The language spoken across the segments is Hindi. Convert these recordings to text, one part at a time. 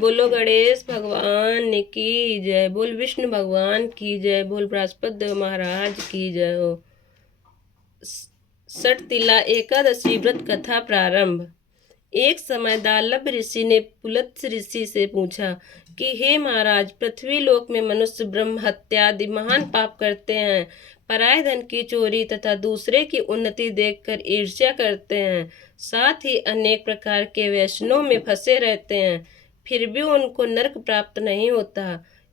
बोलो गणेश भगवान की जय, बोल विष्णु भगवान की जय, बोल बृहस्पति देव महाराज की जय हो। सटतिला एकादशी व्रत कथा प्रारंभ। एक समय दालभ ऋषि ने पुलत्स ऋषि से पूछा कि हे महाराज, पृथ्वी लोक में मनुष्य ब्रह्म हत्या आदि महान पाप करते हैं, पराय धन की चोरी तथा दूसरे की उन्नति देखकर ईर्ष्या करते हैं, साथ ही अनेक प्रकार के व्यसनों में फंसे रहते हैं, फिर भी उनको नरक प्राप्त नहीं होता।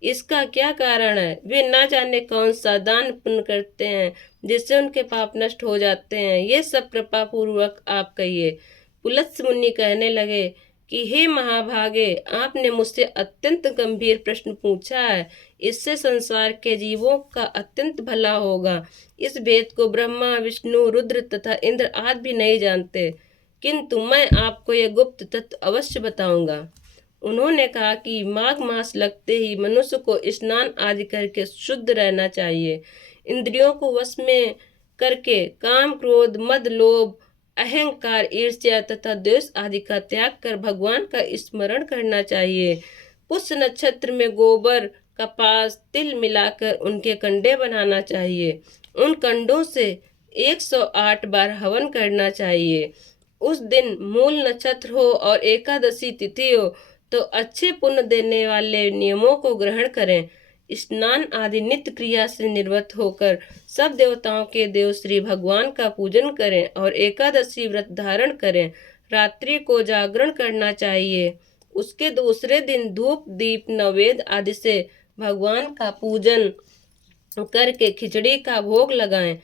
इसका क्या कारण है? वे ना जाने कौन सा दान पुण्य करते हैं जिससे उनके पाप नष्ट हो जाते हैं। ये सब कृपा पूर्वक आप कहिए। पुलत्स मुनि कहने लगे कि हे महाभागे, आपने मुझसे अत्यंत गंभीर प्रश्न पूछा है। इससे संसार के जीवों का अत्यंत भला होगा। इस भेद को ब्रह्मा, विष्णु, रुद्र तथा इंद्र आदि भी नहीं जानते, किंतु मैं आपको यह गुप्त तत्व अवश्य बताऊंगा। उन्होंने कहा कि माघ मास लगते ही मनुष्य को स्नान आदि करके शुद्ध रहना चाहिए। इंद्रियों को वश में करके काम, क्रोध, मद, लोभ, अहंकार, ईर्ष्या तथा द्वेष आदि का त्याग कर भगवान का स्मरण करना चाहिए। पुष्य नक्षत्र में गोबर, कपास, तिल मिलाकर उनके कंडे बनाना चाहिए। उन कंडों से 108 बार हवन करना चाहिए। उस दिन मूल नक्षत्र हो और एकादशी तिथि हो तो अच्छे पुण्य देने वाले नियमों को ग्रहण करें। स्नान आदि नित्य क्रिया से निवृत्त होकर सब देवताओं के देव श्री भगवान का पूजन करें और एकादशी व्रत धारण करें। रात्रि को जागरण करना चाहिए। उसके दूसरे दिन धूप, दीप, नैवेद्य आदि से भगवान का पूजन करके खिचड़ी का भोग लगाएं।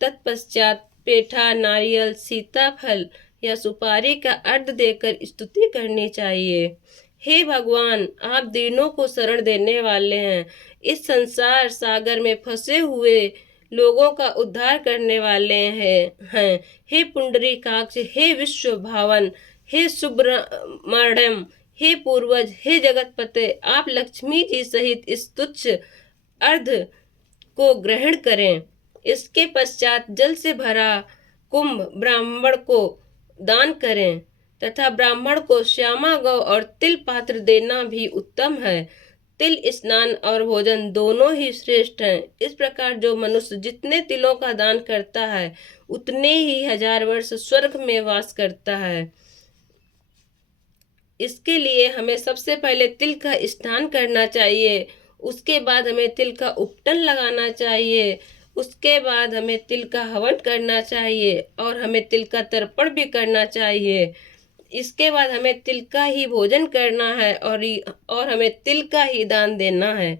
तत्पश्चात पेठा, नारियल, सीताफल या सुपारी का अर्घ देकर स्तुति करनी चाहिए। हे भगवान, आप दीनों को शरण देने वाले हैं। इस संसार सागर में फंसे हुए लोगों का उद्धार करने वाले हैं। हे पुंडरीकाक्ष, हे विश्व भावन, हे सुब्रमण्यम, हे पूर्वज, हे जगतपते, आप लक्ष्मी जी सहित इस तुच्छ अर्घ को ग्रहण करें। इसके पश्चात जल से भरा कुंभ ब्राह्मण को दान करें तथा ब्राह्मण को श्यामा गौ और तिल पात्र देना भी उत्तम है। तिल स्नान और भोजन दोनों ही श्रेष्ठ हैं। इस प्रकार जो मनुष्य जितने तिलों का दान करता है उतने ही 1000 वर्ष स्वर्ग में वास करता है। इसके लिए हमें सबसे पहले तिल का स्नान करना चाहिए। उसके बाद हमें तिल का उपटन लगाना चाहिए। उसके बाद हमें तिल का हवन करना चाहिए और हमें तिल का तर्पण भी करना चाहिए। इसके बाद हमें तिल का ही भोजन करना है और हमें तिल का ही दान देना है।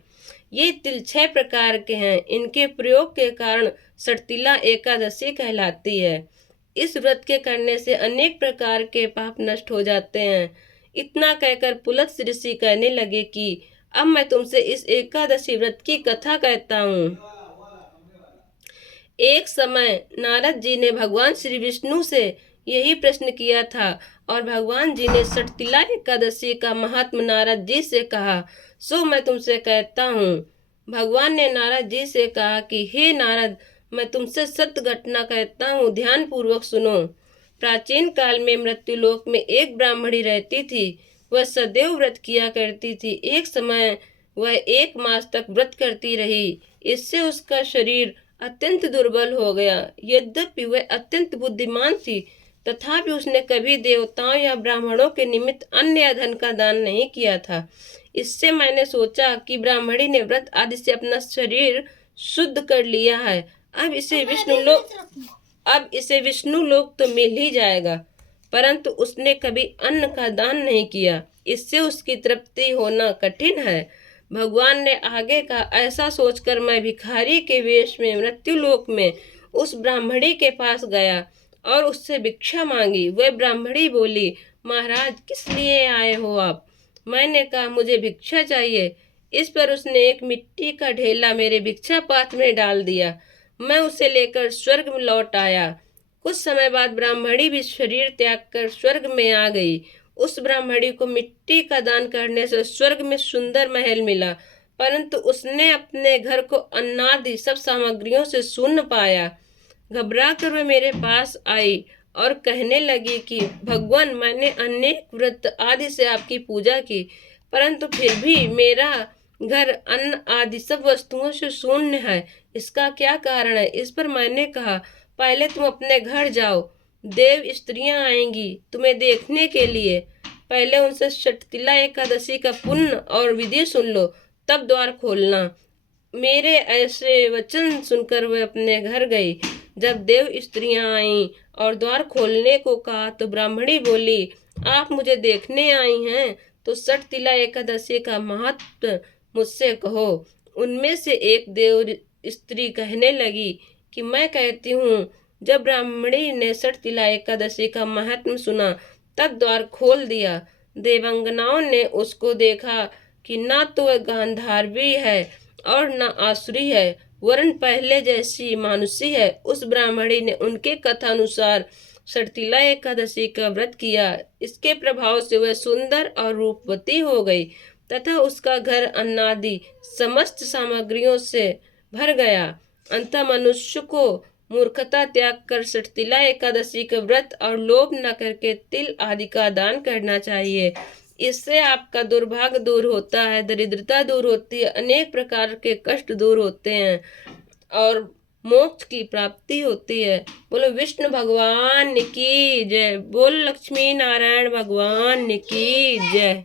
ये तिल 6 प्रकार के हैं। इनके प्रयोग के कारण सटतिला एकादशी कहलाती है। इस व्रत के करने से अनेक प्रकार के पाप नष्ट हो जाते हैं। इतना कहकर पुलत्स ऋषि कहने लगे कि अब मैं तुमसे इस एकादशी व्रत की कथा कहता हूँ। एक समय नारद जी ने भगवान श्री विष्णु से यही प्रश्न किया था और भगवान जी ने सटतिला एकादशी का महात्म नारद जी से कहा। सो मैं तुमसे कहता हूँ। भगवान ने नारद जी से कहा कि हे नारद, मैं तुमसे सत्य घटना कहता हूँ, ध्यान पूर्वक सुनो। प्राचीन काल में मृत्युलोक में एक ब्राह्मणी रहती थी। वह सदैव व्रत किया करती थी। एक समय वह 1 मास तक व्रत करती रही। इससे उसका शरीर अत्यंत दुर्बल हो गया। यद्यपि वह अत्यंत बुद्धिमान थी, तथापि उसने कभी देवताओं या ब्राह्मणों के निमित्त अन्न या धन का दान नहीं किया था। इससे मैंने सोचा कि ब्राह्मणी ने व्रत आदि से अपना शरीर शुद्ध कर लिया है। अब इसे विष्णु लोक तो मिल ही जाएगा। परंतु उसने कभी अन्न का दान नहीं किया। इससे उसकी तृप्ति होना कठिन है। भगवान ने आगे का ऐसा सोचकर मैं भिखारी के वेश में मृत्युलोक में उस ब्राह्मणी के पास गया और उससे भिक्षा मांगी। वह ब्राह्मणी बोली, महाराज, किस लिए आए हो आप? मैंने कहा, मुझे भिक्षा चाहिए। इस पर उसने एक मिट्टी का ढेला मेरे भिक्षा पात्र में डाल दिया। मैं उसे लेकर स्वर्ग में लौट आया। कुछ समय बाद ब्राह्मणी भी शरीर त्याग कर स्वर्ग में आ गई। उस ब्राह्मणी को मिट्टी का दान करने से स्वर्ग में सुंदर महल मिला, परंतु उसने अपने घर को अन्नादि सब सामग्रियों से शून्य पाया। घबरा कर वह मेरे पास आई और कहने लगी कि भगवान, मैंने अनेक व्रत आदि से आपकी पूजा की, परंतु फिर भी मेरा घर अन्न आदि सब वस्तुओं से शून्य है। इसका क्या कारण है? इस पर मैंने कहा, पहले तुम अपने घर जाओ, देव स्त्रियां आएंगी तुम्हें देखने के लिए। पहले उनसे षटतिला एकादशी का पुण्य और विधि सुन लो, तब द्वार खोलना। मेरे ऐसे वचन सुनकर वह अपने घर गई। जब देव स्त्रियां आईं और द्वार खोलने को कहा तो ब्राह्मणी बोली, आप मुझे देखने आई हैं तो षटतिला एकादशी का महत्व मुझसे कहो। उनमें से एक देव स्त्री कहने लगी कि मैं कहती हूँ। जब ब्राह्मणी ने षटतिला एकादशी का महत्व सुना तब द्वार खोल दिया। देवांगनाओं ने उसको देखा कि ना तो वह गांधारवी है और न आसुरी है, वरन पहले जैसी मानुषी है। उस ब्राह्मणी ने उनके कथानुसार षटतिला एकादशी का व्रत किया। इसके प्रभाव से वह सुंदर और रूपवती हो गई तथा उसका घर अन्नादि समस्त सामग्रियों से भर गया। अंततः मनुष्य को मूर्खता त्याग कर षटतिला एकादशी का व्रत और लोभ न करके तिल आदि का दान करना चाहिए। इससे आपका दुर्भाग्य दूर होता है, दरिद्रता दूर होती है, अनेक प्रकार के कष्ट दूर होते हैं और मोक्ष की प्राप्ति होती है। बोलो विष्णु भगवान की जय। बोल लक्ष्मी नारायण भगवान की जय।